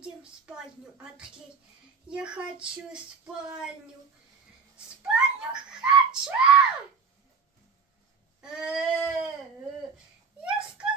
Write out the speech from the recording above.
поедем в спальню, Андрей. Я хочу спальню. Спальню хочу! Я сказала.